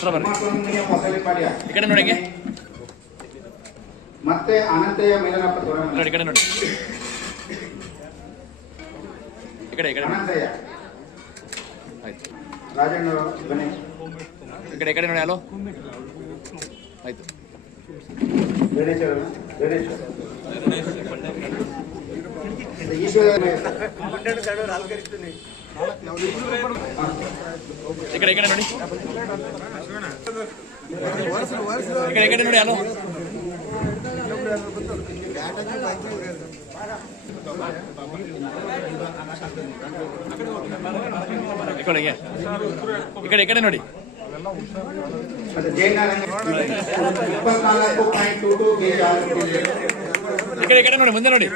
ಹತ್ರ ಬರ್ರಿ. ಈ ಕಡೆ ನೋಡಿ ಮತ್ತೆ ಮೇಲನಪ್ಪ ನೋಡಿ ಈ ಕಡೆ ನೋಡಿ. ಈ ಕಡೆ ಈ ಕಡೆ. ಆಯ್ತು. ರಾಜಣ್ಣ ಬನ್ನಿ. ಈ ಕಡೆ ಈ ಕಡೆ ನೋಡಿ ಹಲೋ. ಆಯ್ತು. ಗಣೇಶ್ ಅವರು ಗಣೇಶ್ ಈಶ್ವರ ಕಡೆ, ಈ ಕಡೆ ನೋಡಿ. ಈ ಕಡೆ ಕಡೆ ನೋಡಿ ಈ ಕಡೆ ಕಡೆ. ನೋಡಿ. ಈ ಕಡೆ ಕಡೆ ನೋಡಿ, ಮುಂದೆ ನೋಡಿ.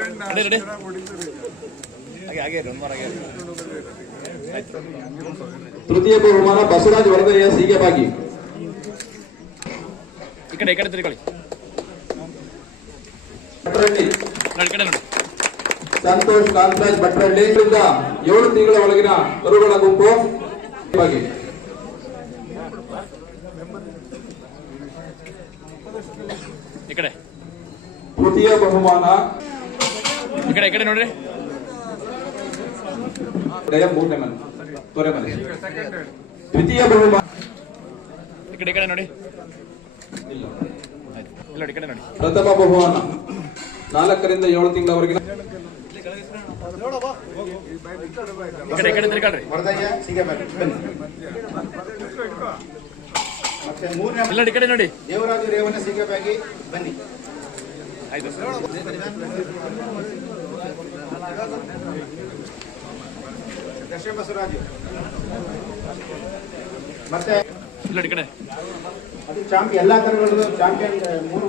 ಹಾಗೆ ಹಾಗೆ ಒಂದು ತೃತೀಯ ಬಹುಮಾನ ಬಸವರಾಜ್ ವರದಯ್ಯ ಸೀಗೆ ಭಾಗಿ ಈ ಕಡೆ ಈ ಕಡೆ ತಿರ್ಕೊಳ್ಳಿ. ಭಟ್ರಳ್ಳಿ. ನೋಡಿ ಈ ಕಡೆ ನೋಡಿ. ಸಂತೋಷ್ ಕಾಂತರಾಜ್ ಭಟ್ರಳ್ಳಿ. ಇದರಿಂದ ಏಳು ತಿಂಗಳ ಒಳಗಿನ ಕರುಗಳ ಗುಂಪು ಭಾಗಿ ಈ ಕಡೆ. ತೃತೀಯ ಬಹುಮಾನ ಈ ಕಡೆ ಈ ಕಡೆ ನೋಡ್ರಿ. ದಯ ಮೂರನೇ ಮನೆ ತೊರೆ ಮನೆ ದ್ವಿತೀಯ ಬಹುಮಾನ ಪ್ರಥಮ ಬಹುಮಾನ. ನಾಲ್ಕರಿಂದ ಏಳು ತಿಂಗಳವರೆಗಿನ ಈ ಕಡೆ ಸಿಗಬೇಕು ನೋಡಿ ಕಡೆ ನೋಡಿ. ದೇವರಾಜು ರೇವಣ್ಣ ಸಿಗವಾಗಿ ಬನ್ನಿ. ಆಯ್ತು. ಬಸವರಾಜು. ಮತ್ತೆ ಅದು ಚಾಂಪಿಯನ್ ಎಲ್ಲಾ ತರಗಳು ಚಾಂಪಿಯನ್ ಮೂರು